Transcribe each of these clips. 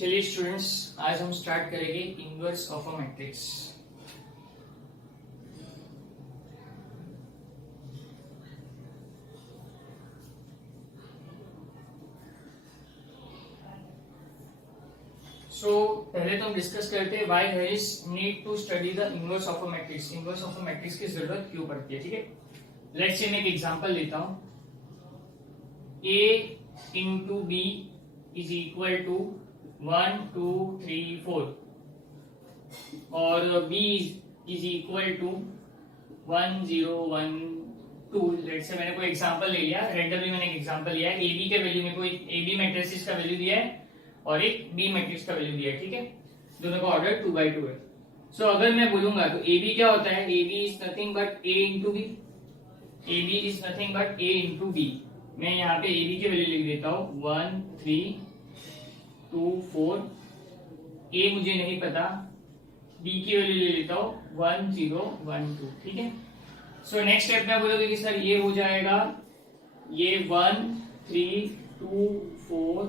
चलिए स्टूडेंट्स, आज हम स्टार्ट करेंगे इनवर्स ऑफ अ मैट्रिक्स। पहले तो हम डिस्कस करते हैं why there is need to study the inverse of a matrix. Inverse of a matrix की जरूरत क्यों पड़ती है, ठीक है। लेट्स से मैं एक एग्जांपल लेता हूं। A into B is equal to 1 2 3 4 और B is equal to 1 0 1 2। Let's say मैंने कोई एग्जांपल ले लिया, रेंडमली मैंने एक एग्जांपल लिया है। AB के वैल्यू में कोई AB मैट्रिक्स का वैल्यू दिया है और एक B मैट्रिक्स का वैल्यू दिया है, ठीक है। दोनों का ऑर्डर 2x2 है। सो अगर मैं बोलूंगा तो AB क्या होता है, AB is nothing but A into B. AB is nothing but A into B. मैं यहाँ पे AB की वैल्यू लिख देता हूँ 1 3 2 4। A मुझे नहीं पता, B की वैल्यू ले लेता हूँ 1 0 1 2, ठीक है। सो नेक्स्ट स्टेप में बोलोगे कि सर ये हो जाएगा, ये 1 3 2 4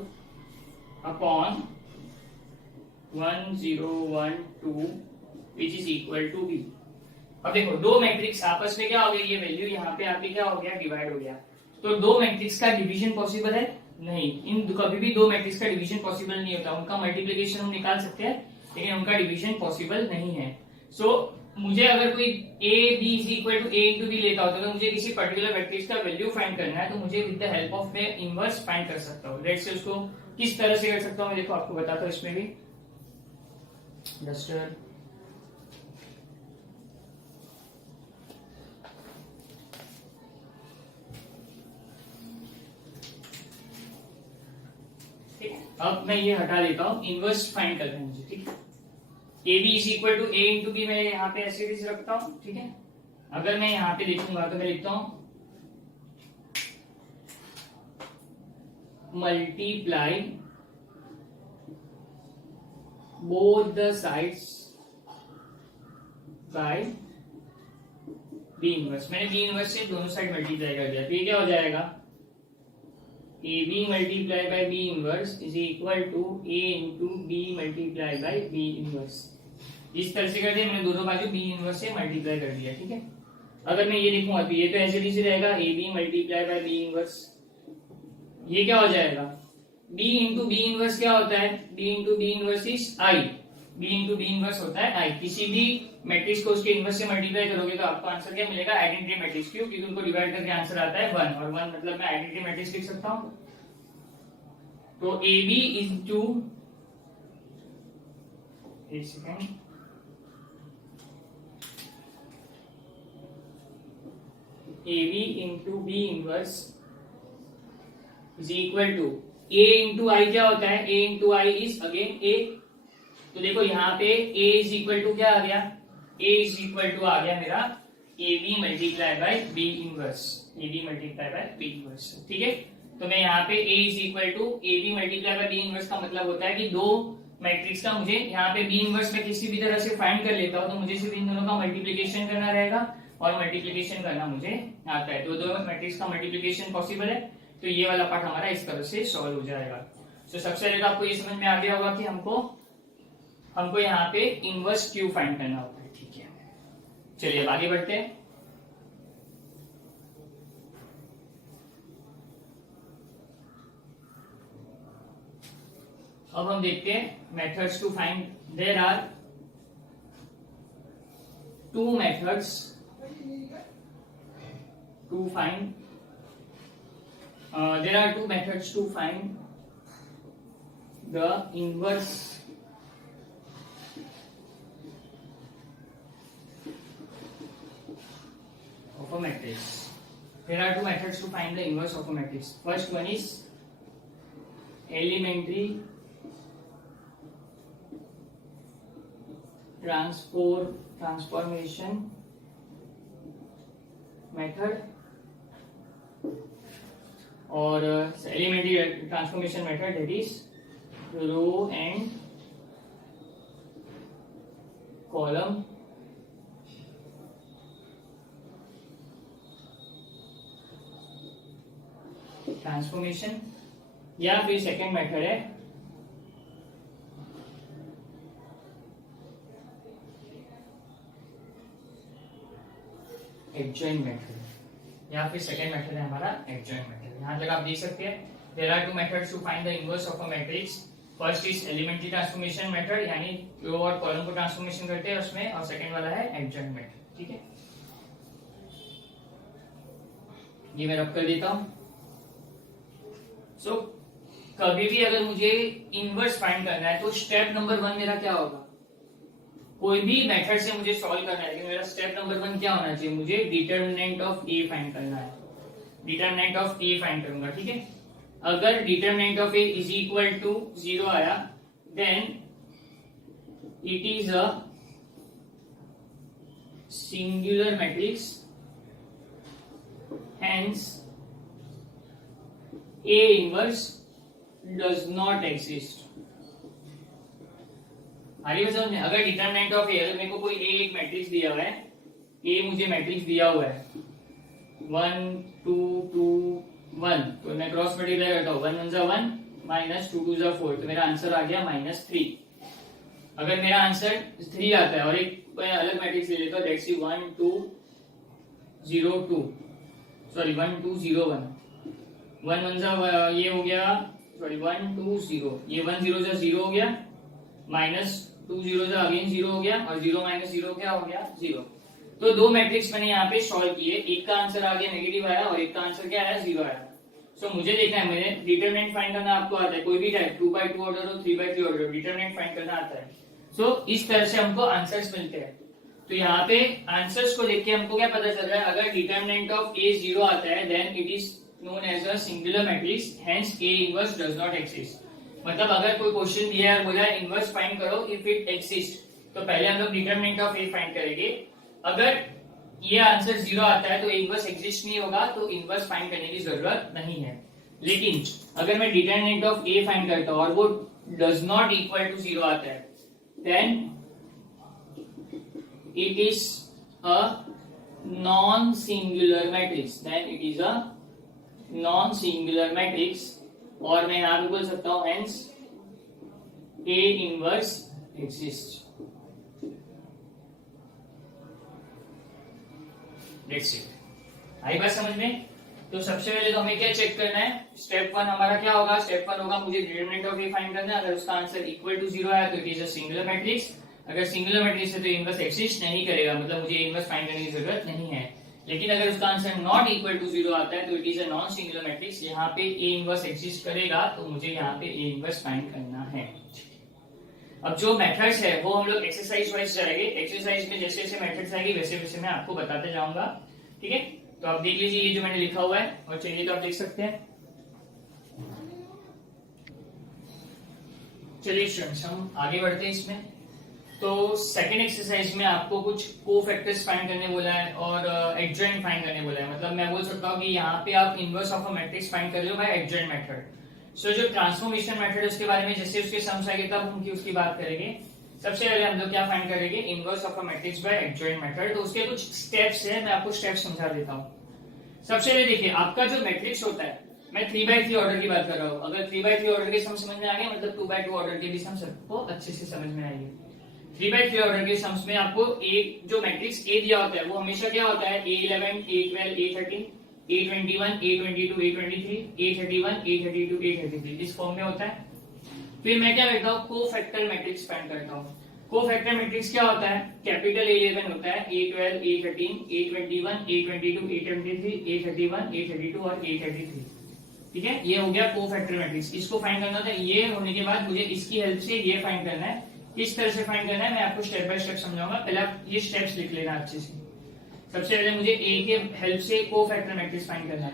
upon 1 0 1 2 which is equal to B. अब देखो दो मैट्रिक्स आपस में क्या हो गया, ये वैल्यू यहाँ पे आके क्या हो गया, डिवाइड हो गया। तो दो मैट्रिक्स का डिवीजन पॉसिबल है नहीं, इन कभी भी दो मैट्रिक्स का डिवीजन पॉसिबल नहीं होता। उनका मल्टीप्लिकेशन हम निकाल सकते हैं लेकिन उनका डिवीजन पॉसिबल नहीं है। सो मुझे अगर कोई a b is equal to a into B लेता होता तो मुझे किसी पर्टिकुलर मैट्रिक्स का वैल्यू फाइंड करना है तो मुझे विद द हेल्प ऑफ मैं इनवर्स फाइंड कर सकता हूँ। लेट्स से उसको किस तरह से कर सकता हूँ मैं देखो आपको बताता हूँ। इसमें भी डस्टर अब मैं ये हटा देता हूँ, इनवर्स फाइंड करना है मुझे, ठीक है। A B is equal to A into B मैं यहाँ पे ऐसे भी रखता हूँ, ठीक है। अगर मैं यहाँ पे देखूंगा तो मैं लिखता हूँ multiply both the sides by B inverse. मैंने बी इनवर्स से दोनों साइड मल्टीप्लाई कर दिया तो ये क्या हो जाएगा, A B multiply by B inverse is equal to A into B multiply by B inverse. इस तरह से कर दिया मैंने, दोनों बाजू बी इनवर्स से मल्टीप्लाई कर दिया, ठीक है। अगर मैं ये लिखूंगा तो ये तो ऐसे ही रहेगा, A B multiply by B inverse. ये क्या हो जाएगा, बी इंटू बी इनवर्स क्या होता है, B into B inverse is I. B into B inverse होता है आई। किसी भी मैट्रिक्स को उसके इनवर्स से मल्टीप्लाई करोगे तो आपको आंसर क्या मिलेगा, आइडेंटिटी मैट्रिक्स। क्यों, क्योंकि उनको डिवाइड करके आंसर आता है 1 और 1 मतलब मैं आइडेंटिटी मैट्रिक्स लिख सकता हूं। तो ए बी इंटू एक second, A B into B inverse is equal to A into I. क्या होता है, A into I is again A. तो देखो यहाँ पे a इज इक्वल टू क्या आ गया, a इज इक्वल टू आ गया मेरा A B multiply by B inverse, A B multiply by B inverse, ठीक है। तो मैं यहाँ पे a is equal to A B multiply by B inverse का मतलब होता है कि दो मैट्रिक्स का मुझे यहाँ पे बी इनवर्स में किसी भी तरह से फाइंड कर लेता हूँ तो मुझे सिर्फ इन दोनों का मल्टीप्लीकेशन करना रहेगा और मल्टीप्लीकेशन करना मुझे आता है। तो दो मैट्रिक्स का मल्टीप्लीकेशन पॉसिबल है तो ये वाला पार्ट हमारा इस तरह से सॉल्व हो जाएगा। तो सबसे पहले आपको ये समझ में आ गया होगा कि हमको यहाँ पे इनवर्स क्यू फाइंड करना होता है, ठीक है। चलिए अब आगे बढ़ते हैं। अब हम देखते हैं methods to find. There are two methods to find there are two methods to find the inverse of a matrix. There are two methods to find the inverse of a matrix. First one is elementary transformation method और elementary transformation method, that is row and column transformation. या फिर second method है adjoint method या फिर second method है हमारा adjoint method. यहां तक आप देख सकते हैं there are two methods to find the inverse of a matrix. First is elementary transformation method, यानी रो और कॉलम को ट्रांसफॉर्मेशन करते हैं उसमें, और सेकंड वाला है एडजॉइंट मेथड। ठीक है, ये मैं रब कर देता हूं। सो कभी भी अगर मुझे इनवर्स फाइंड करना है तो स्टेप नंबर 1 मेरा क्या होगा? कोई भी मेथड से मुझे सॉल्व करना है, मेरा स्टेप नंबर 1 क्या होना चाहिए? मुझे डिटरमिनेंट ऑफ ए फाइंड करना है। डिटरमिनेंट ऑफ ए फाइंड करूंगा। ठीक है, अगर determinant of A is equal to 0 आया then it is a singular matrix, hence A inverse does not exist। आगे समझ में, अगर डिटरमिनेंट ऑफ ए, अगर मेरे को कोई ए एक मैट्रिक्स दिया हुआ है, ए मुझे मैट्रिक्स दिया हुआ है 1 2 2 1, तो मैं क्रॉस मल्टीप्लाई करता हूँ 1 1 जा 1 माइनस 2 2 जा 4, तो मेरा आंसर आ गया -3। अगर मेरा आंसर 3 आता है और एक अलग मैट्रिक्स ले लेता हूँ, दैट्स 1 2 0 2, सॉरी 1 2 0 1, 1 1 जा ये हो गया, सॉरी 1 2 0, ये 1 0 जा 0 हो गया, माइनस 2 0 जा अगेन 0 हो गया, और 0 माइनस 0 क्या हो गया? 0। तो दो मैट्रिक्स मैंने यहाँ पे सॉल्व किए, एक का आंसर आ गया नेगेटिव आया और एक का आंसर क्या आया? 0 आया। सो मुझे देखना है, मैंने डिटरमिनेंट फाइंड करना आपको आता है, कोई भी टाइप 2/2 ऑर्डर हो 3/3 ऑर्डर, डिटरमिनेंट फाइंड करना आता है। सो इस तरह से हमको आंसर्स मिलते हैं। तो यहाँ पे आंसर्स को देख के हमको क्या पता चल रहा है? अगर डिटरमिनेंट ऑफ ए 0 आता है then it is known as a singular matrix, hence A inverse does not exist। मतलब अगर कोई क्वेश्चन दिया है, बोला इनवर्स फाइंड करो इफ इट एग्जिस्ट, तो पहले हम लोग डिटरमिनेंट ऑफ ए फाइंड करेंगे। अगर ये आंसर 0 आता है तो इनवर्स एग्जिस्ट नहीं होगा, तो इनवर्स फाइंड करने की जरूरत नहीं है। लेकिन अगर मैं डिटरमिनेंट ऑफ ए फाइंड करता हूं और वो डज नॉट इक्वल टू 0 आता है, then it is a non singular matrix, then it is a non singular matrix, और मैं यहां पे बोल सकता हूं hence A inverse exist. Let's see, आई बात समझ में? तो सबसे पहले तो हमें क्या चेक करना है? स्टेप 1 हमारा क्या होगा? स्टेप 1 होगा मुझे डिटरमिनेंट ऑफ ए फाइंड करना है। अगर उसका आंसर इक्वल टू 0 आया तो it is a singular matrix. अगर सिंगुलर मैट्रिक्स है तो इनवर्स एग्जिस्ट नहीं करेगा, मतलब मुझे इनवर्स फाइंड करने की जरूरत नहीं है। लेकिन अगर उसका आंसर नॉट इक्वल टू 0 आता है तो it is a non singular matrix, यहाँ पे ए इनवर्स एग्जिस्ट करेगा, तो मुझे यहाँ पे ए इनवर्स फाइंड करना है। अब जो मेथड्स है वो हम लोग एक्सरसाइज वाइज जाएंगे, एक्सरसाइज में जैसे जैसे मेथड्स आएंगे वैसे वैसे मैं आपको बताते जाऊंगा। ठीक है, तो आप देख लीजिए ये जो मैंने लिखा हुआ है, और चाहिए तो आप देख सकते हैं। चलिए स्टूडेंट्स हम आगे बढ़ते हैं इसमें। तो सेकंड एक्सरसाइज में आपको कुछ कोफैक्टर्स फाइंड करने बोला है और एडजॉइंट फाइंड करने बोला है। मतलब मैं बोल सकता हूँ कि यहाँ पे आप inverse of a matrix find कर रहे हो बाय एडजॉइंट मेथड। सो जो ट्रांसफॉर्मेशन मेथड है उसके बारे में जैसे उसके सम्स आएंगे तब हम उसकी बात करेंगे। सबसे पहले हम लोग क्या फाइंड करेंगे? Inverse of a matrix bye adjoint method. तो उसके कुछ स्टेप्स है, मैं आपको स्टेप्स समझा देता हूँ। सबसे पहले देखिए, आपका जो मैट्रिक्स होता है, मैं 3/3 ऑर्डर की बात कर रहा हूँ। अगर 3/3 ऑर्डर के सम समझ में आ गए, मतलब 2/2 ऑर्डर के भी सम सबको अच्छे से समझ में आएंगे। 3/3 ऑर्डर के सम्स में आपको एक जो मैट्रिक्स ए दिया होता है वो हमेशा क्या होता है? A11, A12, A13, A21, A22, A23, A31, A32, A33 इस फॉर्म में होता है। फिर मैं क्या करता हूँ? कोफैक्टर मैट्रिक्स फाइंड करता हूँ। कोफैक्टर मैट्रिक्स क्या होता है? कैपिटल A11 होता है, A12, A13, A21, A22, A23, A31, A32 और A33। ठीक है, ये हो गया कोफैक्टर मैट्रिक्स। इसको फाइंड करना था। ये होने के बाद मुझे इसकी हेल्प से ये फाइंड करना है। किस तरह से फाइंड करना है मैं आपको स्टेप बाय स्टेप समझाऊंगा। पहले आप ये स्टेप्स लिख लेना अच्छे से। सबसे पहले मुझे ए के हेल्प से कोफैक्टर मैट्रिक्स फाइंड करना है।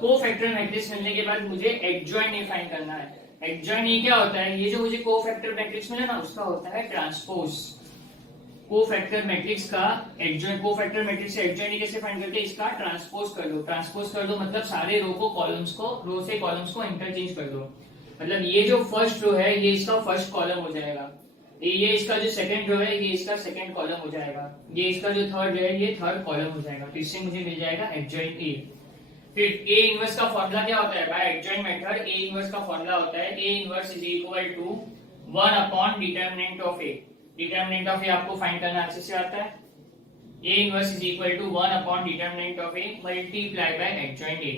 कोफैक्टर मैट्रिक्स मिलने के बाद मुझे एडजॉइंट ए फाइंड करना है। एडजॉइंट ए क्या होता है? ये जो मुझे कोफैक्टर मैट्रिक्स मिला ना, उसका होता है ट्रांसपोज। कोफैक्टर मैट्रिक्स का एडजॉइंट, कोफैक्टर मैट्रिक्स से एडजॉइंट ए कैसे फाइंड करते हैं? इसका ट्रांसपोज कर दो। ट्रांसपोज कर दो मतलब सारे रो को कॉलम्स को, रो से कॉलम्स को इंटरचेंज कर दो। मतलब ये जो फर्स्ट रो है ये इसका फर्स्ट कॉलम हो जाएगा, ये इसका जो सेकंड रो है ये इसका सेकंड कॉलम हो जाएगा, ये इसका जो थर्ड है ये थर्ड कॉलम हो जाएगा। तो इससे मुझे मिल जाएगा एडजॉइंट ए। फिर ए इनवर्स का फॉर्मूला क्या होता है? By adjoint method A inverse का फॉर्मूला होता है A inverse is equal to 1 upon determinant of A. Determinant of A आपको फाइंड करना अच्छे से आता है। A inverse is equal to 1 upon determinant of A multiply by adjoint A,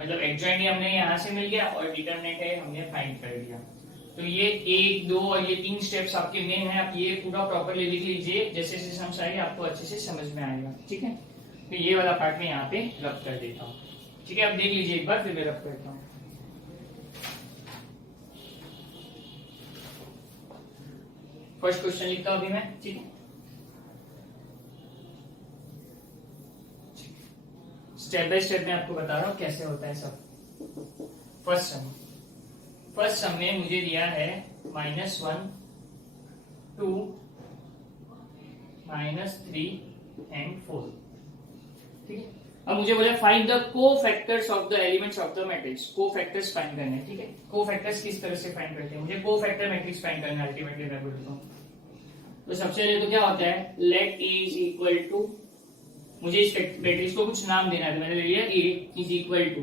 मतलब एडजॉइंट ए हमने यहाँ से मिल गया और डिटरमिनेंट ए हमने फाइंड कर दिया। तो ये 1, 2 और ये 3 स्टेप्स आपके मेन है। आप ये पूरा प्रॉपरली लिख लीजिए, जैसे जैसे समझाएंगे आपको अच्छे से समझ में आएगा। ठीक है, तो ये वाला पार्ट में यहाँ पे रब कर देता हूँ। ठीक है, अब देख लीजिए एक बार, फिर मैं रब करता हूँ। फर्स्ट क्वेश्चन लिखता हूँ अभी मैं। ठीक है, स्टेप बाय स्टेप मैं आपको बता रहा हूँ कैसे होता है सब। फर्स्ट सम में मुझे दिया है -1, 2, -3 एंड 4। ठीक है, अब मुझे बोला find the cofactors of the elements of the matrix. Cofactors find करने हैं। ठीक है, कोफैक्टर्स किस तरह से फाइंड करते हैं, मुझे कोफैक्टर मैट्रिक्स फाइंड करना है अल्टीमेटली मैं बोलता हूँ। तो सबसे पहले तो क्या होता है, let A is equal to, मुझे इस मैट्रिक्स को कुछ नाम देना है, तो मैंने ले लिया ए इज इक्वल टू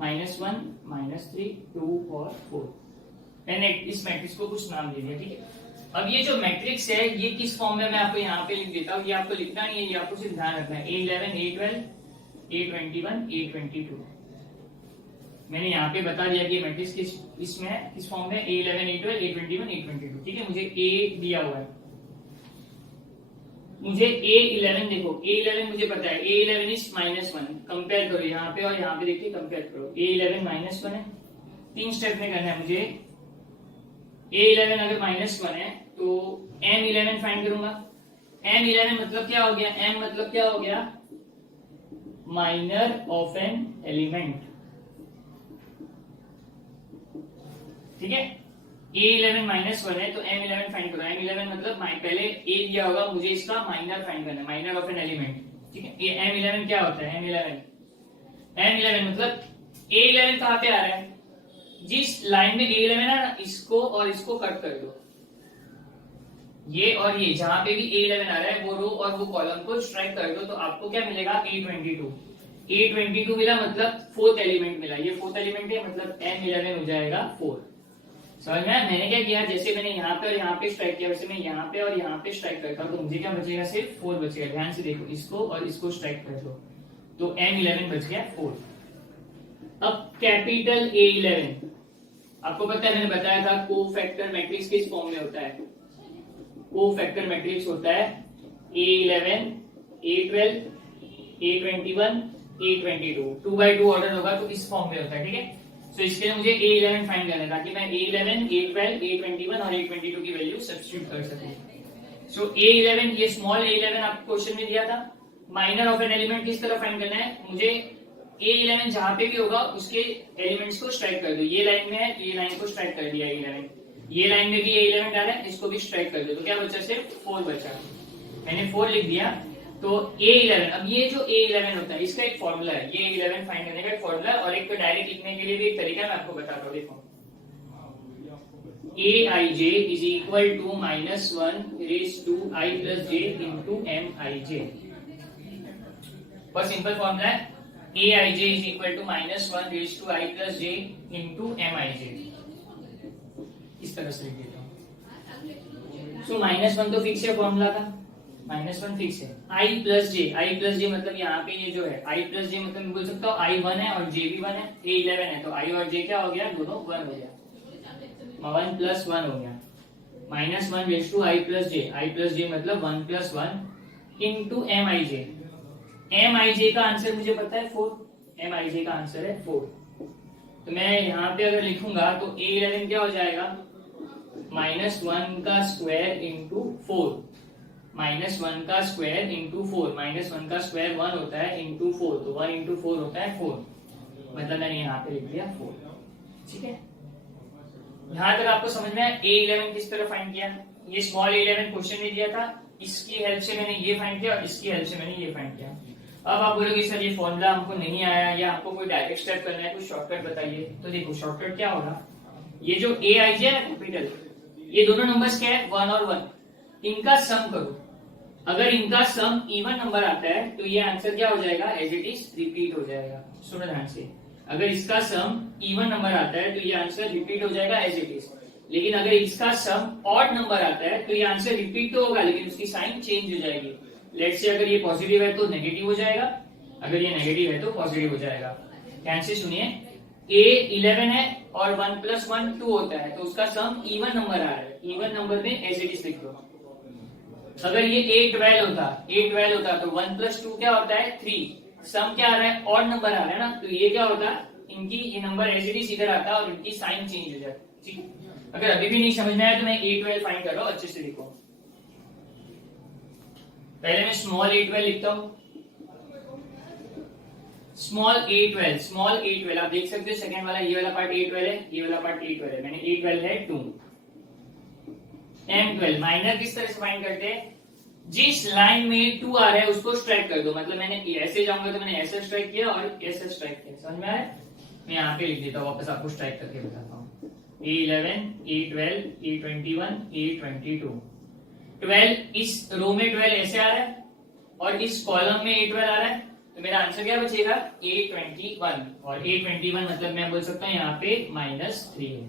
-1, -3, 2 और 4। मैंने इस मैट्रिक्स को कुछ नाम दे दिया। ठीक है, अब ये जो मैट्रिक्स है ये किस फॉर्म में मैं आपको यहाँ पे लिख देता हूँ, ये आपको लिखना नहीं है, ये आपको सिर्फ ध्यान रखना है। A11, A12, A21, A22 मैंने यहाँ पे बता दिया कि मैट्रिक्स इसमें है, किस फॉर्म में, A11, A12, A21, A22। ठीक है, मुझे A दिया हुआ है, मुझे A11 देखो, A11 मुझे पता है, A11 इज -1। कंपेयर करो यहाँ पे और यहाँ पे देखिए, कंपेयर करो। A11 -1 है, 3 स्टेप में करना है मुझे। A11 अगर -1 है तो M11 फाइंड करूंगा। M11 मतलब क्या हो गया, M मतलब क्या हो गया, माइनर ऑफ एन एलिमेंट। ठीक है, A11 -1 है तो M11 फाइंड करो। M11 मतलब पहले A दिया होगा, मुझे इसका माइनर फाइंड करना है, माइनर ऑफ एन एलिमेंट। ठीक है, ये M11 क्या होता है, M11 मतलब A11 कहाँ पे आ रहा है, जिस लाइन में A11 है ना, इसको और इसको कट कर दो, ये और ये जहां पे भी A11 आ रहा है वो रो और वो कॉलम को स्ट्राइक कर दो, तो आपको क्या मिलेगा, A22। A22 मिला मतलब 4th एलिमेंट मिला, ये 4th एलिमेंट है, मतलब M11 हो जाएगा 4। समझ में आया? मैंने क्या किया, जैसे मैंने यहाँ पे और यहाँ पे स्ट्राइक किया, वैसे मैं यहाँ पे और यहाँ पे स्ट्राइक करता हूँ, तो मुझे क्या बचेगा, सिर्फ 4 बचेगा। ध्यान से देखो, इसको और इसको स्ट्राइक कर दो तो M11 बच गया 4। अब कैपिटल A11, आपको पता है मैंने बताया था कोफैक्टर मैट्रिक्स किस फॉर्म में होता है, कोफैक्टर मैट्रिक्स होता है A11, A12, A21, A22, 2 by 2 order होगा तो इस फॉर्म में होता है। ठीक है, तो इसके लिए मुझे A11 फाइंड करना है ताकि मैं A11, A12, A21 और A22 की वैल्यू सब्स्टिट्यूट कर सकूं। सो A11, ये स्मॉल A11 आपको क्वेश्चन में दिया था। माइनर ऑफ एन एलिमेंट किस तरह फाइंड करना है, मुझे A11 जहां पे भी होगा उसके एलिमेंट्स को स्ट्राइक कर दो। ये लाइन में है, ये लाइन को स्ट्राइक कर दिया A11, ये लाइन में भी A11 डाला है, इसको भी स्ट्राइक कर दो, तो क्या बचा, सिर्फ 4 बचा। मैंने 4 लिख दिया। तो A11, अब ये जो A11 होता है इसका एक फॉर्मूला है, ये A11 फाइंड करने का एक फॉर्मूला है, और एक तो डायरेक्ट लिखने के लिए भी एक तरीका मैं आपको बताता हूँ। देखो, Aij is equal to -1 raise to I plus j into Mij। बहुत सिंपल फॉर्मूला है, Aij is equal to -1 raise to I plus j into Mij। इस तरह से लिख देता हूँ। सो -1 तो फिक्स है फॉर्मूला का, -1 फिक्स है। I प्लस जे मतलब यहाँ पे ये जो है I प्लस जे मतलब मैं बोल सकता हूँ I 1 है और J भी 1 है, A11 है तो I और J क्या हो गया, दोनों 1 हो गया, 1 प्लस 1 हो गया। -1 रेज टू I प्लस जे मतलब 1 प्लस 1 इंटू Mij। Mij का आंसर मुझे पता है 4, Mij का आंसर है 4। तो मैं यहाँ पे अगर लिखूंगा तो A11 क्या हो जाएगा, -1 का स्क्वायर इंटू 4, -1 का स्क्वायर इंटू 4, -1 का स्क्वायर 1 होता है इंटू 4, तो 1 इंटू 4 होता है 4, मतलब मैंने यहाँ पे लिख दिया 4। ठीक है, यहाँ तक आपको समझ में आया A11 किस तरह फाइंड किया। ये स्मॉल A11 क्वेश्चन में दिया था, इसकी हेल्प से मैंने ये फाइंड किया और इसकी हेल्प से मैंने ये फाइंड किया। अब आप बोलोगे सर ये फॉर्मूला हमको नहीं आया या आपको कोई डायरेक्ट स्टेप करना है, कुछ शॉर्टकट बताइए। तो देखो शॉर्टकट क्या होगा, ये जो Aij है कैपिटल, ये दोनों नंबर्स क्या है, 1 और 1, इनका सम करो। अगर इनका सम इवन नंबर आता है तो ये आंसर क्या हो जाएगा, एज इट इज रिपीट हो जाएगा। सुनो ध्यान से, अगर इसका सम इवन नंबर आता है तो ये आंसर रिपीट हो जाएगा एज इट इज, लेकिन अगर इसका सम ऑड नंबर आता है तो ये आंसर रिपीट तो होगा लेकिन उसकी साइन चेंज हो जाएगी। लेट्स से अगर ये पॉजिटिव है तो नेगेटिव हो जाएगा, अगर ये नेगेटिव है तो पॉजिटिव हो जाएगा। ध्यान से सुनिए, ए 11 है और 1 + 1 2 होता है, तो उसका सम इवन नंबर आ रहा है, इवन नंबर में एज इट इज लिख दो। अगर ये ए 12 होता तो 1 + 2 क्या होता है 3, सम क्या आ रहा है ऑड नंबर आ रहा है ना, तो ये क्या होता, इनकी ये नंबर एज इट इज इधर आता और इनकी साइन चेंज हो जाती। ठीक, अगर अभी भी नहीं समझ में आया तो मैं A12 फाइंड कर रहा हूं, अच्छे से देखो। पहले मैं स्मॉल A12 लिखता हूं, स्मॉल A12 आप देख सकते हो सेकंड वाला, ये वाला पार्ट A12 है, ये वाला पार्ट A12 है, मैंने A12 है 2। M12 माइनर किस तरह से फाइंड करते हैं, जिस लाइन में 2 आ रहा है उसको स्ट्राइक कर दो, मतलब मैंने ऐसे जाऊंगा तो मैंने ऐसे स्ट्राइक किया और ऐसे स्ट्राइक किया, समझ में आया। मैं यहाँ पे लिख देता हूँ, वापस आपको स्ट्राइक करके बताता हूँ। A11 A12 A21 A22, 12 इस रो में 12 ऐसे आ रहा है और इस कॉलम में A12 आ रहा है, तो मेरा आंसर क्या बचेगा A21, और A21 मतलब मैं बोल सकता हूँ यहाँ पे -3 है।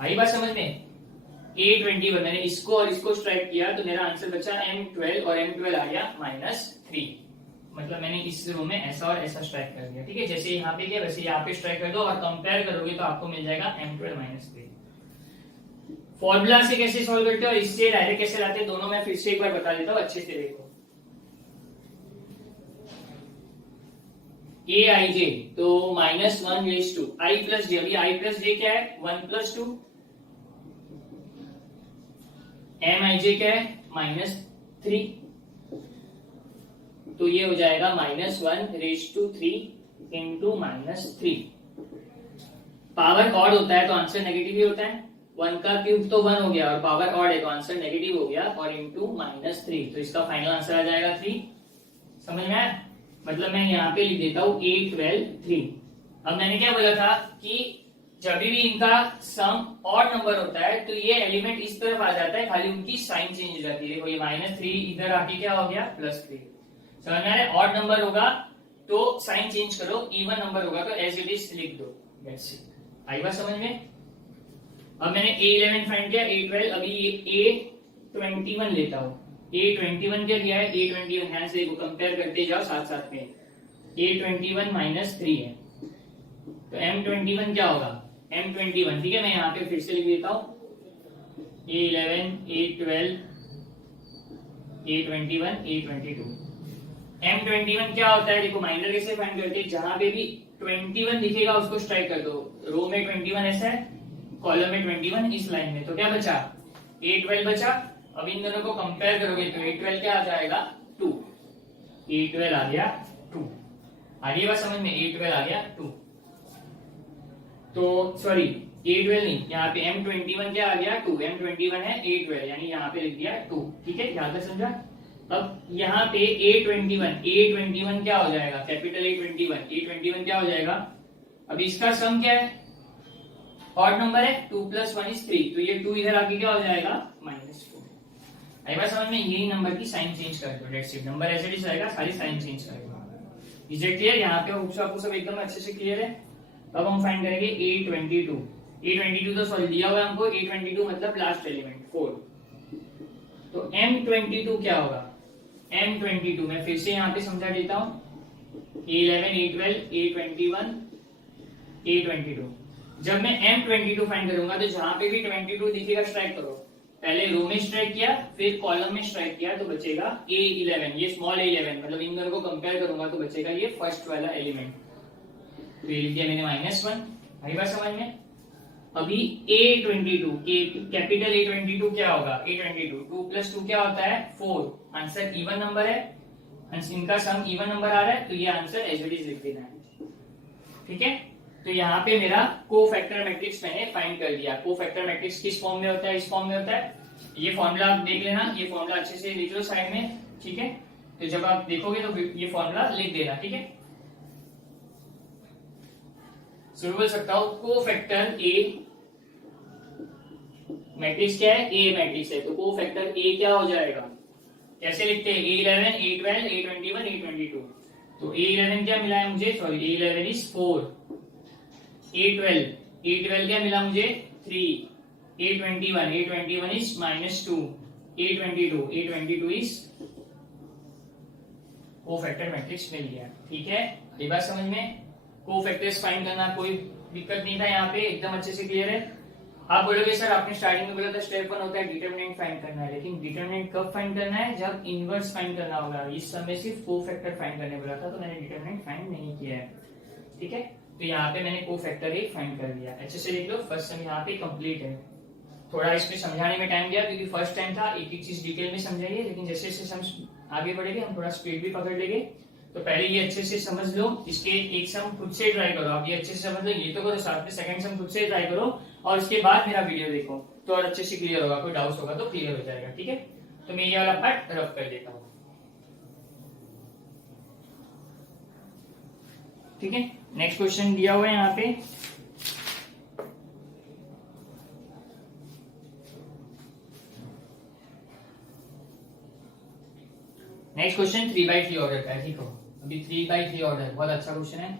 आई बात समझ में। A21 मैंने इसको और इसको स्ट्राइक किया तो मेरा आंसर बचा M12 और M12 आ गया -3, मतलब मैंने इस रो में ऐसा और ऐसा स्ट्राइक कर दिया। ठीक है, जैसे यहाँ पे किया वैसे यहाँ पे स्ट्राइक कर दो और कंपेयर करोगे तो आपको मिल जाएगा M12 -3। फॉर्मूला से कैसे सॉल्व करते हो और इससे डायरेक्ट कैसे लाते हैं, दोनों मैं फिर से एक बार बता देता हूँ, अच्छे से देखो। Aij तो -1 रेज़ टू I + j, अभी I + j क्या है 1 + 2, Mij क्या है -3, तो ये हो जाएगा -1 raise to 3 into -3। Power odd होता है तो आंसर नेगेटिव ही होता है, 1 का क्यूब तो 1 हो गया और पावर ऑड है तो आंसर नेगेटिव हो गया, और इंटू -3, तो इसका फाइनल आंसर आ जाएगा 3। समझ में आया, मतलब मैं यहाँ पे लिख देता हूँ A12 3। अब मैंने क्या बोला था कि जब भी इनका सम ऑड नंबर होता है तो ये एलिमेंट इस तरफ आ जाता है, खाली उनकी साइन चेंज हो जाती है। देखो ये -3 इधर आके क्या हो गया +3। समझ में आ रहा है, ऑड नंबर होगा तो साइन चेंज करो, इवन नंबर होगा तो एज इट इज लिख दो, दैट्स इट। आई बात समझ में। अब मैंने A11 फाइंड किया, A12, अभी A21 लेता हूँ। A21 क्या दिया है, A21 ध्यान से देखो, कंपेयर करते जाओ साथ साथ में। A21 -3 है तो M21 क्या होगा, M21, ठीक है, मैं यहाँ पे फिर से लिख देता हूँ A11 A12 A21 A22। M21 क्या होता है, देखो माइनर कैसे फाइंड करते हैं, जहां पे भी 21 दिखेगा उसको स्ट्राइक कर दो। रो में 21 ऐसा है, कॉलम में 21 इस लाइन में, तो क्या बचा A12 बचा। अब इन दोनों को कंपेयर करोगे तो A12 क्या आ जाएगा 2, A12 आ गया 2। आगे बात समझ में, A12 आ गया 2, तो सॉरी A12 नहीं, यहाँ पे M21 क्या आ गया 2, M21 है A12 यानी यहाँ पे लिख दिया 2। ठीक है, ध्यान से समझा। अब यहाँ पे A21 क्या हो जाएगा, कैपिटल A21 क्या हो जाएगा। अब इसका सम क्या है, ऑड नंबर है, 2 + 1 = 3, तो ये 2 इधर आके क्या हो जाएगा -4। आई बात समझ में, यही नंबर की साइन चेंज कर दो, दैट्स इट। नंबर ऐसे ही रहेगा, सारी साइन चेंज कर दो। इज इट क्लियर, यहाँ पे आपको सब एकदम अच्छे से क्लियर है। अब हम फाइंड करेंगे A22 तो सॉल्व दिया हुआ है हमको, A22 मतलब लास्ट एलिमेंट 4, तो M22 क्या होगा, M22 मैं फिर से यहाँ पे समझा देता हूँ, A11 A12 A21 A22। जब मैं M22 फाइंड करूंगा तो जहां पे भी 22 दिखेगा स्ट्राइक करो, पहले रो में स्ट्राइक किया फिर कॉलम में स्ट्राइक किया तो बचेगा A11, ये स्मॉल A11, मतलब इन दोनों को कंपेयर करूंगा तो बचेगा ये फर्स्ट वाला एलिमेंट, तो ये लिख दिया मैंने -1। आई बात समझ में। अभी A22 कैपिटल A22 क्या होगा, A22 2 + 2 क्या होता है 4, आंसर इवन नंबर है, इनका सम इवन नंबर आ रहा है, तो ये आंसर एज इट इज लिख देना है। ठीक है, तो यहाँ पे मेरा कोफैक्टर मैट्रिक्स मैंने फाइंड कर दिया। कोफैक्टर मैट्रिक्स किस फॉर्म में होता है, इस फॉर्म में होता है। ये फॉर्मूला आप देख लेना, ये फॉर्मूला अच्छे से लिख लो साइड में, ठीक है। तो जब आप देखोगे तो ये फॉर्मूला लिख देना, ठीक है। सो बोल सकता हूं कोफैक्टर ए मैट्रिक्स क्या है, ए मैट्रिक्स है, तो कोफैक्टर ए क्या हो जाएगा, कैसे लिखते हैं, A11 A12 A21 A22। तो A11 क्या मिला है मुझे, सॉरी A11 इज 4, A12 क्या मिला मुझे 3, A21 is -2, A22 is cofactor matrix मिल गया। ठीक है, ये बात समझ में? कोफैक्टर्स फाइंड करना कोई दिक्कत नहीं था, यहाँ पे एकदम अच्छे से क्लियर है। आप बोलोगे सर आपने स्टार्टिंग में बोला था स्टेप 1 होता है डिटरमिनेंट फाइंड करना है, लेकिन डिटरमिनेंट कब फाइंड करना है? जब इनवर्स फाइंड करना होगा। इस समय सिर्फ कोफैक्टर फाइंड करने बोला था, तो मैंने डिटरमिनेंट फाइंड नहीं किया है। ठीक है, तो यहाँ पे मैंने कोफैक्टर एक फाइंड कर दिया। अच्छे से देख लो, फर्स्ट सम यहाँ पे कंप्लीट है। थोड़ा इसमें समझाने में टाइम गया क्योंकि फर्स्ट टाइम था, एक एक चीज डिटेल में समझाइए, लेकिन जैसे जैसे हम आगे बढ़ेंगे हम थोड़ा स्पीड भी पकड़ लेंगे। तो पहले ये अच्छे से समझ लो, इसके एक सम खुद से ट्राई करो। आप ये अच्छे से समझ लो, ये तो करो, साथ में सेकंड सम खुद से ट्राई करो, और उसके बाद मेरा वीडियो देखो तो और अच्छे से क्लियर होगा। कोई डाउट होगा तो क्लियर हो जाएगा। ठीक है, तो मैं ये वाला पार्ट रब कर देता हूँ। ठीक है, नेक्स्ट क्वेश्चन दिया हुआ है यहाँ पे। नेक्स्ट क्वेश्चन 3/3 ऑर्डर का है। ठीक हो, अभी 3/3 ऑर्डर बहुत अच्छा क्वेश्चन है,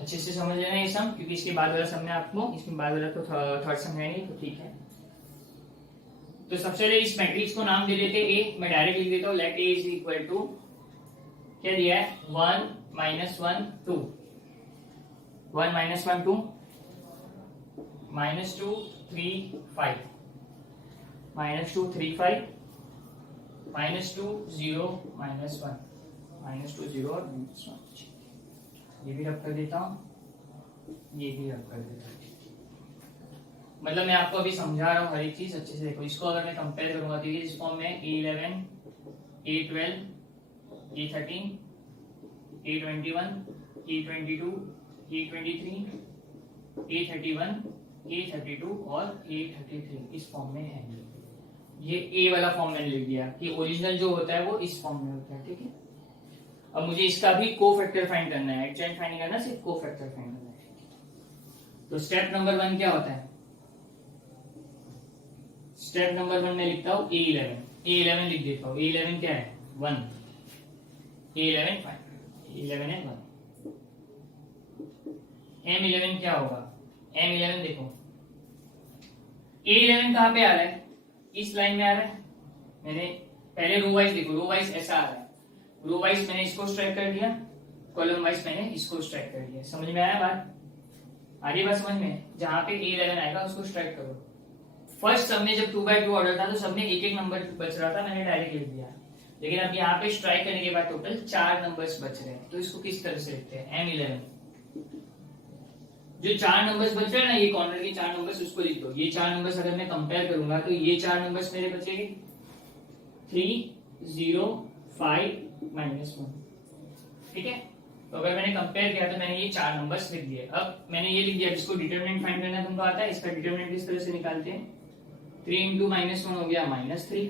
अच्छे से समझ लेना ये सम, क्योंकि इसके बाद वाला सम में आपको, इसके बाद वाला तो थर्ड सम है नहीं, तो ठीक है। तो सबसे पहले इस मैट्रिक्स को नाम दे देते ए, मैं डायरेक्ट लिख देता हूँ। Let A is equal to, क्या दिया है? 1 -1 2, 1 -1 2, -2 3 5, -2 3 5, -2 0 -1, -2 0 और -1। ये भी रब कर देता हूं, ये भी रब कर देता हूं। मतलब मैं आपको अभी समझा रहा हूँ हर एक चीज, अच्छे से देखो। इसको अगर मैं कंपेयर करूंगा तो ये इस फॉर्म में A11 A12 A13 A21 A22 A23 A31 A32 और A33 इस फॉर्म में है। ये ए वाला फॉर्म मैंने लिख दिया कि ओरिजिनल जो होता है वो इस फॉर्म में होता है। ठीक है, अब मुझे इसका भी कोफैक्टर फाइंड करना है, एडजॉइंट फाइंड करना, सिर्फ कोफैक्टर फाइंड करना है। तो स्टेप नंबर 1 क्या होता है? स्टेप नंबर 1 में लिखता हूं A11 लिख देता हूं। A11 क्या है? 1। A11 फाइंड, A11 है 1। M11 क्या होगा? M11 देखो, A11 कहां पे आ रहा है? इस लाइन में आ रहा है। मैंने पहले रो वाइज देखो, रो वाइज ऐसा आ रहा है, रो वाइज मैंने इसको स्ट्राइक कर दिया, कॉलम वाइज मैंने इसको स्ट्राइक कर दिया। समझ में आया बात? आ रही बात समझ में? जहां पे A11 आएगा उसको स्ट्राइक करो। फर्स्ट सब में जब 2/2 ऑर्डर था तो सब में एक एक नंबर बच रहा था, मैंने डायरेक्ट लिख दिया। लेकिन अब यहाँ पे स्ट्राइक करने के बाद टोटल 4 नंबर्स बच रहे हैं, तो इसको किस तरह से लिखते हैं? M11। जो 4 नंबर्स बच रहे हैं ना, ये कॉर्नर के 4 नंबर्स, उसको लिख दो। ये 4 नंबर्स अगर मैं कंपेयर करूंगा तो ये 4 नंबर्स मेरे बचेंगे 3 0 5 -1। ठीक है, तो अगर मैंने कंपेयर किया तो मैंने ये 4 नंबर्स लिख दिए। अब मैंने ये लिख दिया, जिसको डिटरमिनेंट फाइंड करना तुमको आता है, इसका डिटरमिनेंट किस तरह से निकालते हैं? 3 × -1 हो गया -3,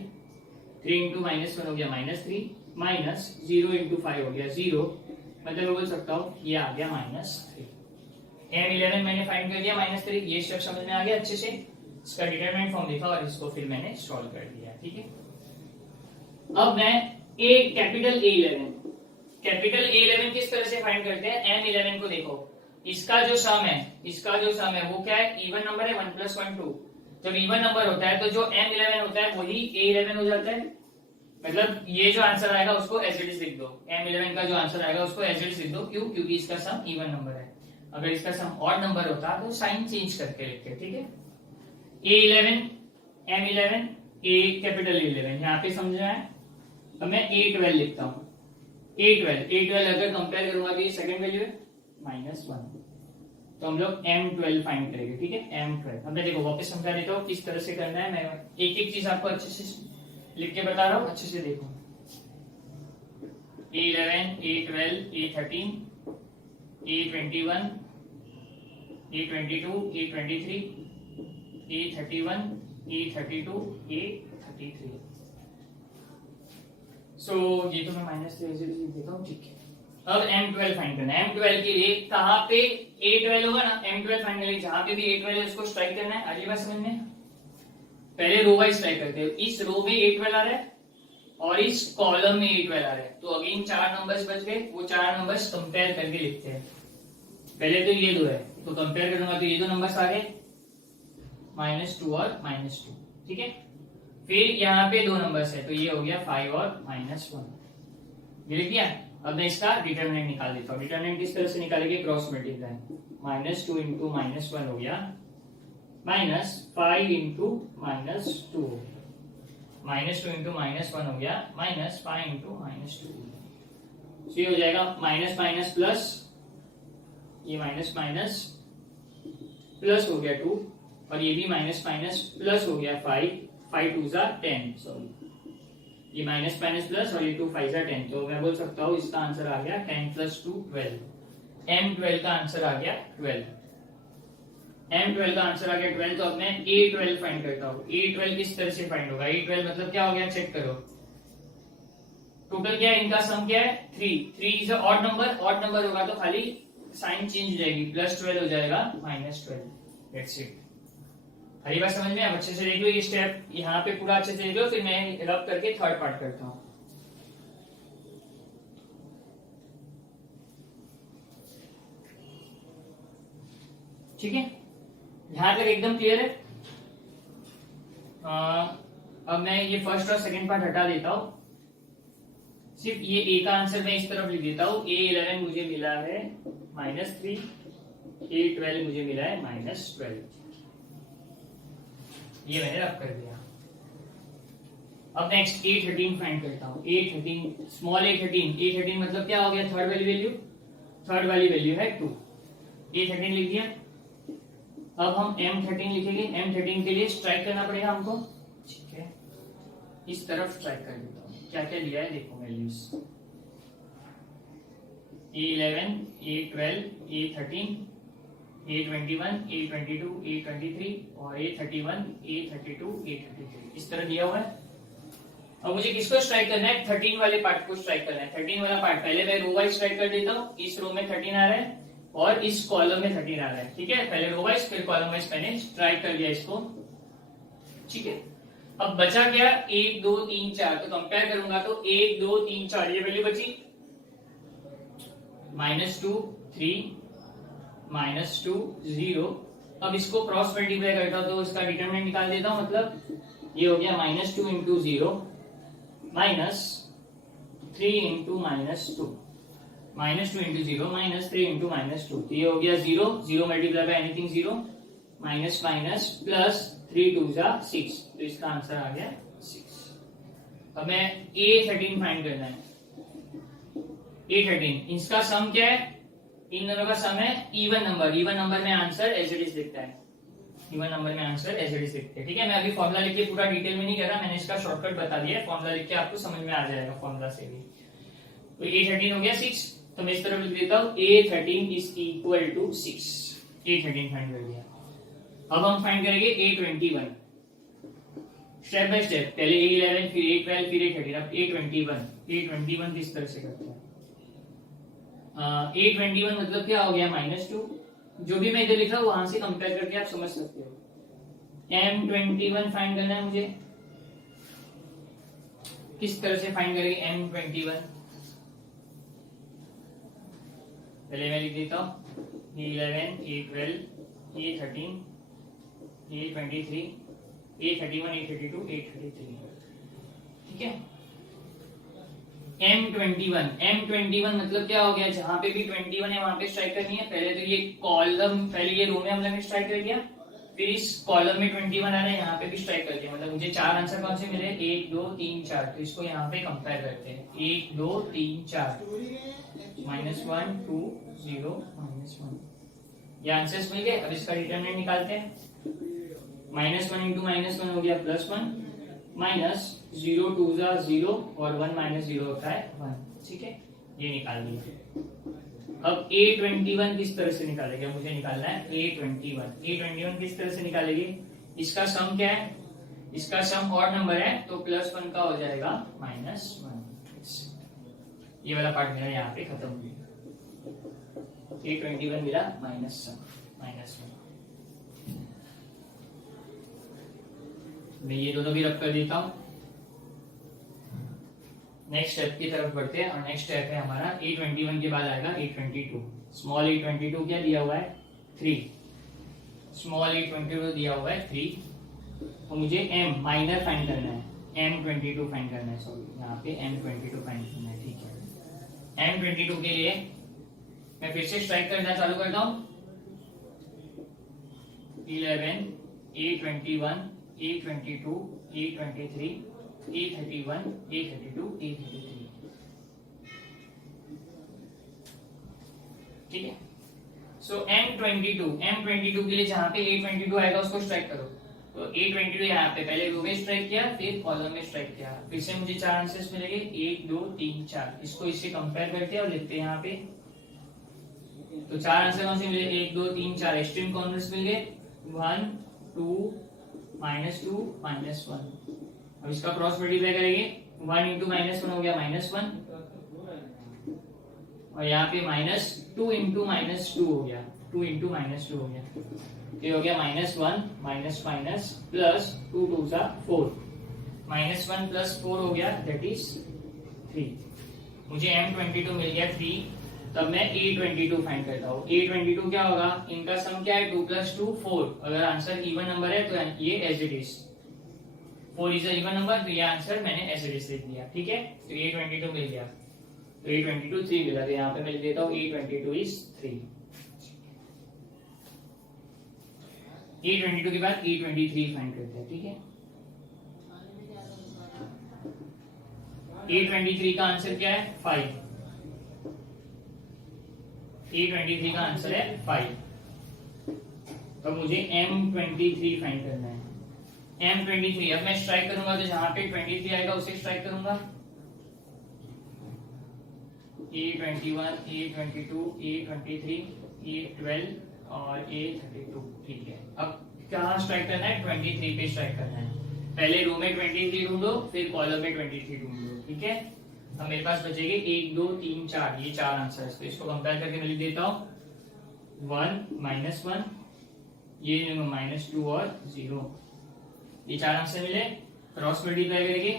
3 × -1 हो गया -3, माइनस 0 × 5 हो गया 0, मतलब मैं बोल सकता हूँ ये आ गया -3। M11 मैंने फाइंड कर दिया -3। ये स्टेप समझ में आ गया अच्छे से। इसका डिटरमिनेंट फॉर्म लिखा और इसको फिर मैंने सॉल्व कर दिया। ठीक है, अब मैं कैपिटल A11 किस तरह से फाइंड करते हैं? M11 को देखो, इसका जो सम है वो क्या है? इवन नंबर है, 1 + 1 2। जब इवन नंबर होता है तो जो M11 होता है वही A11 हो जाता है। मतलब ये जो आंसर आएगा उसको एज इट इज लिख दो। M11 का जो आंसर आएगा उसको एज इट इज लिख दो। क्यों? क्योंकि इसका सम इवन नंबर है। अगर इसका सम ऑड नंबर होता तो साइन चेंज करके लिखते। ठीक है, A11 M11 A capital A11 यहाँ पे समझ में आया। अब मैं A12 लिखता हूँ। A12 अगर कंपेयर करूंगा तो ये सेकंड वैल्यू है -1, तो हम लोग M12 फाइंड करेंगे। ठीक है, M12। अब मैं देखो वापस समझा देता हूँ किस तरह से करना है। मैं एक एक चीज आपको अच्छे से लिख के बता रहा हूँ, अच्छे से देखो। A11 A12 A13 A21 A22 A23 A31 A32 A33। सो ये तो मैं -3 देता हूँ। ठीक है, अब M12 फाइंड करना है। M12 के लिए कहाँ पे A12 होगा ना, M12 फाइंड करने जहां पे भी A12 है उसको स्ट्राइक करना है। अगली बात समझ में, पहले रो वाइज स्ट्राइक करते हैं। इस रो में A12 आ रहा है और इस कॉलम में A12 आ रहा है, तो अगेन 4 नंबर्स बच गए। वो 4 नंबर्स कंपेयर करके लिखते हैं। पहले तो ये 2 है, तो कंपेयर करूंगा तो ये 2 नंबर्स आ गए -2 और -2। ठीक है, फिर यहाँ पे 2 नंबर्स है तो ये हो गया 5 और -1, ये लिख दिया। अब मैं इसका डिटरमिनेंट निकाल देता हूँ। डिटरमिनेंट किस तरह से निकालेंगे, क्रॉस मल्टीप्लाई, -2 इंटू -1 हो गया, -5 इंटू -2 हो गया, -2 इंटू -1 हो गया, -5 इंटू -2, ये हो जाएगा माइनस माइनस प्लस, ये माइनस माइनस प्लस हो गया 2, और ये भी माइनस माइनस प्लस हो गया 5, 5 2 जा 10, सॉरी ये माइनस माइनस प्लस और ये 2 5 जा 10, तो मैं बोल सकता हूँ इसका आंसर आ गया 10 + 2 12, M12 का आंसर आ गया 12, M12 का आंसर आ गया 12। तो अब मैं A12 फाइंड करता हूँ। A12 किस तरह से फाइंड होगा, A12 मतलब क्या हो गया, चेक करो, टोटल क्या है, इनका सम क्या है 3 is a odd number, odd number होगा तो खाली साइन चेंज हो जाएगी, +12 हो जाएगा -12, दैट्स इट। हरी बात समझ में, अब अच्छे से देख लो ये स्टेप, यहाँ पे पूरा अच्छे से देख लो, फिर मैं रब करके थर्ड पार्ट करता हूँ। ठीक है, यहाँ तक एकदम क्लियर है। अब मैं ये फर्स्ट और सेकंड पार्ट हटा देता हूँ, सिर्फ ये A का आंसर मैं इस तरफ लिख देता हूँ। A11 मुझे मिला है -3, A12 मुझे मिला है -12, ये मैंने रब कर दिया। अब नेक्स्ट A13 फाइंड करता हूँ। A13 स्मॉल A13 मतलब क्या हो गया, थर्ड वाली वैल्यू है 2, A13 लिख दिया। अब हम M13 लिखेंगे, M13 के लिए स्ट्राइक करना पड़ेगा हमको, ठीक है, इस तरफ स्ट्राइक कर देता हूँ। क्या क्या लिया है देखो values, A11 A12 A13 A21 A22 A23 और A31 A32 A33, इस तरह दिया हुआ है। अब मुझे किसको स्ट्राइक करना है, 13 वाले पार्ट को स्ट्राइक करना है। 13 वाला पार्ट पहले मैं रो वाइज स्ट्राइक कर देता हूँ, इस रो में 13 आ रहा है और इस कॉलम में 13 आ रहा है, ठीक है, पहले रो वाइज फिर कॉलम वाइज मैंने स्ट्राइक कर दिया इसको, ठीक है। अब बचा क्या, 1 2 3 4, तो कंपेयर करूंगा तो 1 2 3 4 ये वैल्यू बची, -2 3 -2 0। अब इसको क्रॉस मल्टीप्लाई करता हूं तो इसका डिटरमिनेंट निकाल देता हूं, मतलब ये हो गया -2 इंटू 0 -3 इंटू -2, -2 इंटू 0 -3 इंटू -2, तो ये हो गया 0 multiply by anything 0, minus minus plus 3 2 जा 6, तो इसका आंसर आ गया 6। अब मैं A13 फाइंड करना है। A13 इसका सम क्या है, इन दोनों का सम है इवन नंबर में आंसर एज इट इज दिखता है, इवन नंबर में आंसर एज इट इज दिखता है, ठीक है। मैं अभी फॉर्मूला लिख के पूरा डिटेल में नहीं कर रहा, मैंने इसका शॉर्टकट बता दिया है, फॉर्मूला लिख के आपको समझ में आ जाएगा फॉर्मूला से भी। तो A13 हो गया 6, तो मैं इस तरफ लिख देता हूँ A13 is equal to 6, A13 find कर दिया। अब हम फाइंड करेंगे A21 स्टेप बाय स्टेप, पहले A11 फिर A12 फिर A13, अब A21 किस तरह से करते हैं। A21 मतलब क्या हो गया, -2, जो भी मैं इधर लिख रहा हूँ वहां से कंपेयर करके आप समझ सकते हो। M21 फाइंड करना है मुझे, किस तरह से फाइंड करेंगे M21, पहले मैं लिख देता हूँ A11 A12 A13 A23 A31 A32 A33, ठीक है। M21 मतलब क्या हो गया, जहां पे भी 21 है वहां पे स्ट्राइक करनी है। पहले तो ये कॉलम, पहले ये रो में हम लोगों ने स्ट्राइक कर दिया, फिर इस कॉलम में 21 आ रहा है, यहाँ पे भी स्ट्राइक कर दिया। मतलब मुझे 4 आंसर कौन से मिले, 1 2 3 4, तो इसको यहाँ पे कंपेयर करते हैं, 1 2 3 4 -1 2 0 -1, ये आंसर्स मिल गए। अब इसका डिटरमिनेंट निकालते हैं, -1 इंटू -1 हो गया +1, -0 2 जा 0 और 1 -0 होता है 1, ठीक है, ये निकाल दिया। अब A21 किस तरह से निकालेंगे, मुझे निकालना है A21 किस तरह से निकालेंगे, इसका सम क्या है, इसका सम ऑड नंबर है तो +1 का हो जाएगा -1, ये वाला पार्ट मेरा यहाँ पे खत्म हो गया। A21 मिला -1, मैं ये दोनों भी रब कर देता हूं। नेक्स्ट स्टेप की तरफ बढ़ते हैं, और नेक्स्ट स्टेप है हमारा A21 के बाद आएगा A22। स्मॉल A22 क्या दिया हुआ है 3, स्मॉल A22 दिया हुआ है 3, तो मुझे m माइनर फाइंड करना है, M22 फाइंड करना है, सॉरी यहाँ पे M22 फाइंड करना है, ठीक है। M22 के लिए मैं फिर से स्ट्राइक करना चालू करता हूँ, 11, A21, A22, A23, A31, A32, A33, ठीक है। सो M22 के लिए जहां पे A22 आएगा उसको स्ट्राइक करो। तो A22 यहाँ पे पहले रो में स्ट्राइक किया, फिर कॉलम में स्ट्राइक किया, फिर से मुझे 4 आंसर्स मिलेंगे, 1 2 3 4। इसको इससे कंपेयर करते हैं और लिखते हैं यहाँ पे। तो 4 आंसर कौन से मिले, 1 2 3 4 एक्सट्रीम कॉर्नर्स मिल गए, 1 2 -2 -1। अब इसका क्रॉस मल्टीप्लाई करेंगे, 1 इंटू -1 हो गया -1, और यहाँ पे -2 इंटू -2 हो गया, 2 इंटू -2 हो गया, ये हो गया -1 माइनस माइनस प्लस 2 2 जा 4, -1 प्लस 4 हो गया, दैट इज 3। मुझे M22 मिल गया 3। तब मैं A22 फाइंड करता हूँ। A22 क्या होगा, इनका सम क्या है, 2 + 2 4। अगर आंसर इवन नंबर है तो ये as it is, 4 is even number, तो ये आंसर मैंने एज इट इज लिख दिया, ठीक है। तो A22 मिल गया, तो A22 3 मिला, तो यहाँ पे मैं लिख देता हूँ A22 इज 3। A22 के बाद A23 फाइंड करते हैं, ठीक है। A23 का आंसर क्या है, 5। A23 का आंसर है 5। तो मुझे M23 फाइंड करना है। M23 अब मैं स्ट्राइक करूंगा, तो जहां पे 23 आएगा उसे स्ट्राइक करूंगा, A21, A22, A23, A12 और A32, ठीक है। अब कहाँ स्ट्राइक करना है, 23 पे स्ट्राइक करना है। पहले रो में 23 ढूंढो, फिर कॉलम में 23 ढूंढो, ठीक है। अब मेरे पास बचेंगे 1 2 3 4, ये 4 आंसर है। तो इसको कंपेयर करके मैं लिख देता हूँ, 1 -1, ये -2 और 0, ये 4 आंसर मिले। क्रॉस मल्टीप्लाई करेंगे,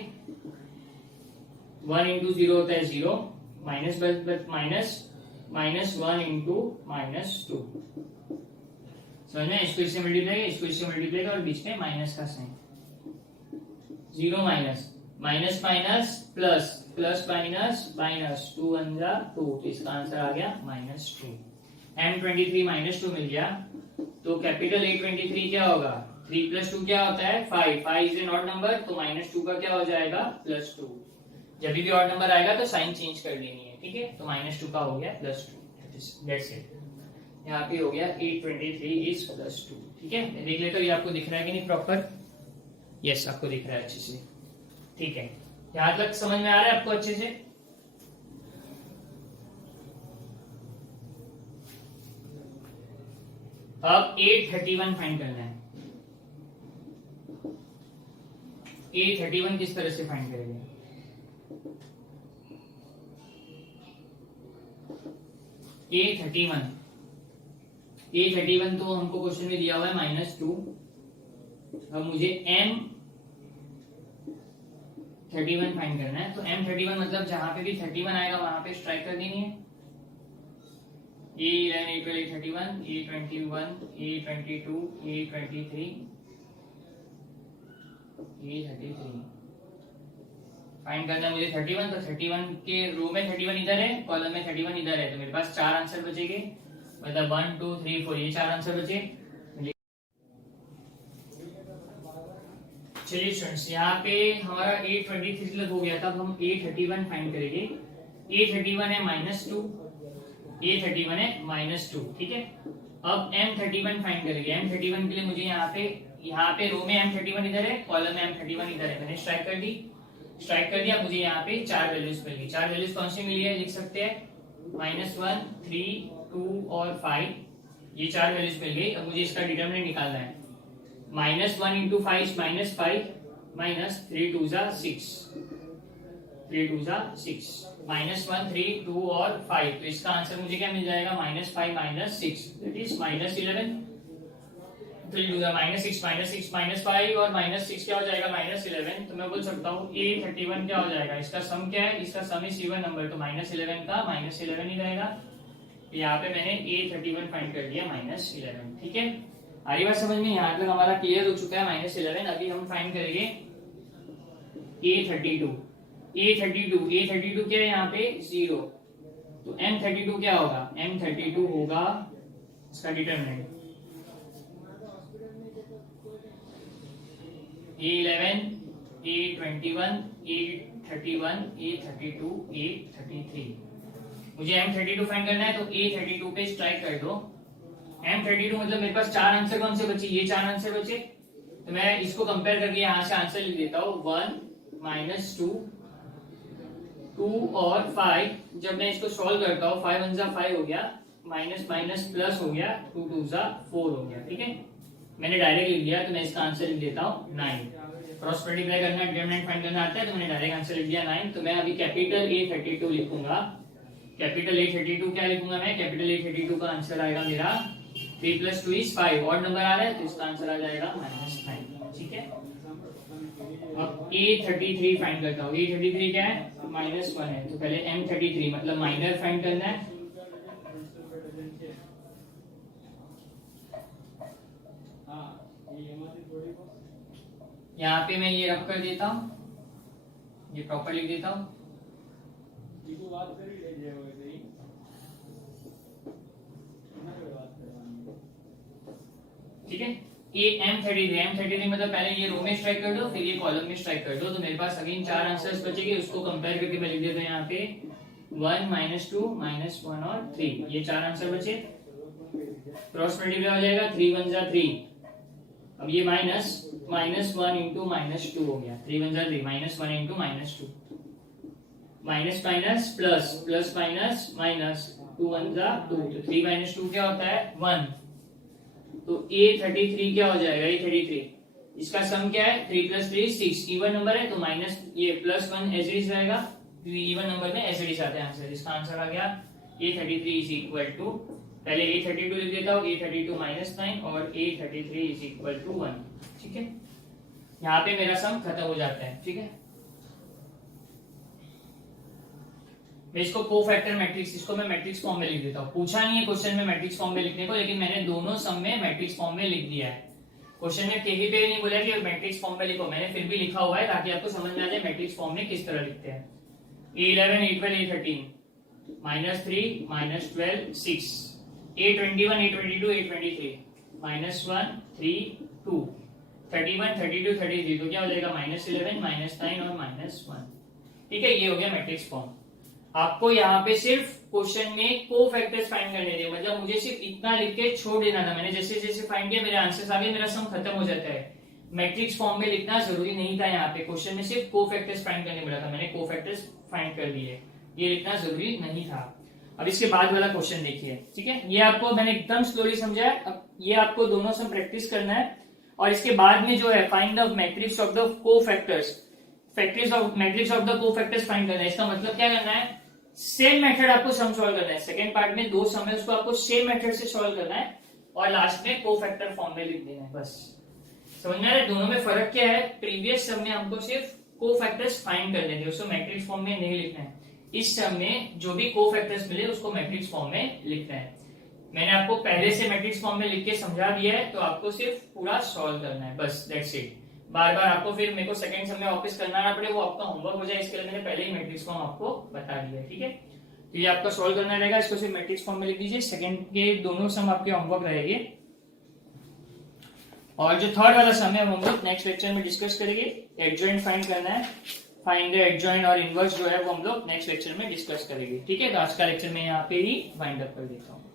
1 इंटू 0 होता है 0, माइनस -1 इंटू -2, समझ में। इसको इससे मल्टीप्लाई, इसको इससे मल्टीप्लाई और बीच में माइनस का sign, 0 minus minus plus plus minus 2 1 जा 2, तो इसका आंसर आ गया -2। M23 -2 मिल गया। तो कैपिटल A23 क्या होगा, 3 + 2 क्या होता है, 5। 5 इज एन ऑड नंबर, तो -2 का क्या हो जाएगा, +2। जब भी ऑड नंबर आएगा तो साइन चेंज कर लेनी है, ठीक है। तो -2 का हो गया +2, दैट्स इट। यहाँ पे हो गया A23 इज +2, ठीक है। देख लेते हो ये आपको दिख रहा है कि नहीं प्रॉपर, यस आपको दिख रहा है अच्छे से, ठीक है। यहाँ तक समझ में आ रहा है आपको अच्छे से। अब A31 फाइंड करना है। A31 किस तरह से फाइंड करेंगे, A31 तो हमको क्वेश्चन में दिया हुआ है -2। अब मुझे M31 फाइंड करना है। तो M31 मतलब जहां पे भी 31 आएगा वहां पे स्ट्राइक कर देनी है। A11 A12 A31 A21 A22 A23 A33 find करना है मुझे 31। तो 31 के रो में 31 इधर है, कॉलम में 31 इधर है, तो मेरे पास 4 आंसर बचेंगे, मतलब 1 2 3 4, ये 4 आंसर बचे। चलिए स्टूडेंट्स, यहाँ पे हमारा A23 हो गया था, अब हम A31 फाइंड करेंगे। A31 है -2, A31 है -2, ठीक है। अब M31 फाइंड करेंगे। M31 के लिए मुझे यहाँ पे रो में M31 इधर है, कॉलम में M31 इधर है, मैंने स्ट्राइक कर दिया। मुझे यहाँ पे 4 वैल्यूज मिल गई। 4 वैल्यूज कौन सी मिली है, लिख सकते हैं, -1 3 2 और 5, ये 4 वैल्यूज मिल गई। अब मुझे इसका डिटरमिनेंट निकालना है। -1 इंटू 5 -5 माइनस 3 2 जा 6, 3 2 जा 6, -1 3 2 और 5, तो इसका आंसर मुझे क्या मिल जाएगा, -5 -6, दैट इज -11। 3 2 जा -6 -5 और -6 क्या हो जाएगा, -11। तो मैं बोल सकता हूँ A31 क्या हो जाएगा, इसका सम क्या है, इसका सम इज इवन नंबर, तो -11 का -11 ही रहेगा। यहाँ पे मैंने A31 फाइंड कर दिया, -11, ठीक है। आ रही बात समझ में? यहाँ तक हमारा क्लियर हो चुका है -11। अभी हम फाइंड करेंगे A32। A32 क्या है यहाँ पे 0, तो M32 क्या होगा? M32 होगा इसका determinant A11, A21, A31, A32, A33। मुझे M32 फाइंड करना है, तो A32 पे स्ट्राइक कर दो। M32 मतलब मेरे पास 4 आंसर कौन से बचे? ये 4 आंसर बचे, तो मैं इसको कंपेयर करके यहां से आंसर लिख देता हूं 1 -2 2 और 5। जब मैं इसको सॉल्व करता हूं 5 1 जा 5 हो गया, माइनस माइनस प्लस हो गया, 2 2 जा 4 हो गया। ठीक है, मैंने डायरेक्ट लिख दिया, तो मैं इसका आंसर लिख देता हूं 9। क्रॉस मल्टीप्लाई करना, डिटरमिनेंट फाइंड करना आता है, तो मैंने डायरेक्ट आंसर लिख दिया 9। तो मैं अभी कैपिटल A32 लिखूंगा। कैपिटल A32 क्या लिखूंगा मैं? कैपिटल A32 का आंसर आएगा मेरा 3 + 2 = 5। ऑड नंबर आ रहा है, तो इसका आंसर आ जाएगा -9। ठीक है, अब A33 फाइंड करता हूँ। A33 क्या है? -1 है, तो पहले M33 मतलब माइनर फाइंड करना है। यहाँ पे मैं ये रब कर देता हूँ, ये प्रॉपर लिख देता हूँ। ठीक है, M33 मतलब पहले ये रो में स्ट्राइक कर दो, फिर ये कॉलम में स्ट्राइक कर दो। तो मेरे पास अगेन 4 आंसर्स बचेंगे, उसको कंपेयर करके मैं लिख देता हूँ यहाँ पे 1 -2 -1 और 3। ये 4 आंसर बचे। क्रॉस मल्टीप्लाई हो जाएगा, 3 1 जा 3। अब ये माइनस -1 इंटू -2 हो गया, 3 1 जा 3, -1 into -2, minus minus plus, plus minus minus, 2 1 जा 2, तो 3 - 2 क्या होता है? 1। तो A33 क्या हो जाएगा? A33 इसका सम क्या है? 3 + 3 6। इवन नंबर है तो माइनस ये +1 एज इट इज रहेगा, इवन नंबर में एज इट इज आते हैं आंसर। इसका आंसर आ गया A33 = पहले A32 लिख देता हूँ, A32 -9 और A33 = 1। ठीक है, यहाँ पे मेरा सम खत्म हो जाता है। ठीक है, मैं इसको कोफैक्टर मैट्रिक्स, इसको मैं मैट्रिक्स फॉर्म में लिख देता हूँ। पूछा नहीं है क्वेश्चन में मैट्रिक्स फॉर्म में लिखने को, लेकिन मैंने दोनों सम में मैट्रिक्स फॉर्म में लिख दिया है। क्वेश्चन में कहीं पे नहीं बोला कि मैट्रिक्स फॉर्म में लिखो, मैंने फिर भी लिखा हुआ है ताकि आपको समझ में आ जाए मैट्रिक्स फॉर्म में किस तरह लिखते हैं। A11 A12 A13 -3 -12 6, A21 A22 A23 -1 3 2, 31 32 33, तो क्या हो जाएगा? -11 -9 और -1। ठीक है, ये हो गया मैट्रिक्स फॉर्म। आपको यहाँ पे सिर्फ क्वेश्चन में कोफैक्टर्स फाइंड करने थे, मतलब मुझे सिर्फ इतना लिख के छोड़ देना था। मैंने जैसे जैसे फाइंड किया मेरे आंसर्स आ गए, मेरा सम खत्म हो जाता है। मैट्रिक्स फॉर्म में लिखना जरूरी नहीं था। यहाँ पे क्वेश्चन में सिर्फ कोफैक्टर्स फाइंड करने मिला था, मैंने कोफैक्टर्स फाइंड कर दिए, ये लिखना जरूरी नहीं था। अब इसके बाद वाला क्वेश्चन देखिए। ठीक है, ये आपको मैंने एकदम स्लोली समझाया। अब ये आपको दोनों सम प्रैक्टिस करना है, और इसके बाद में जो है find the matrix of the cofactors, matrix of the cofactors find करना है। इसका मतलब क्या करना है? सेम मेथड आपको सम सॉल्व करना है। सेकंड पार्ट में 2 सम है, उसको आपको सेम मेथड से सॉल्व करना है और लास्ट में कोफैक्टर फॉर्म में लिख देना है। बस समझ में आ रहा है दोनों में फर्क क्या है? प्रीवियस सम में हमको सिर्फ कोफैक्टर्स फाइंड करने थे, उसको मैट्रिक्स फॉर्म में नहीं लिखना है। इस सम में जो भी कोफैक्टर्स मिले उसको मैट्रिक्स फॉर्म में लिखना है। मैंने आपको पहले से मैट्रिक्स फॉर्म में लिख के समझा दिया है, तो आपको सिर्फ पूरा सॉल्व करना है, बस दैट्स इट। बार बार आपको फिर मेरे को सेकंड सम में वापस करना ना पड़े, वो आपका होमवर्क हो जाए, इसके लिए मैंने पहले ही मैट्रिक्स फॉर्म आपको बता दिया है। ठीक है, तो ये आपका सॉल्व करना रहेगा, इसको सिर्फ मैट्रिक्स फॉर्म में लिख दीजिए। सेकंड के दोनों सम आपके होमवर्क रहेंगे, और जो थर्ड वाला सम है हम लोग नेक्स्ट लेक्चर में डिस्कस करेंगे। एडजॉइंट फाइंड करना है, फाइंड द एडजॉइंट और इनवर्स जो है वो हम लोग नेक्स्ट लेक्चर में डिस्कस करेंगे। ठीक है, तो आज का लेक्चर में यहाँ पे ही वाइंड अप कर देता हूँ।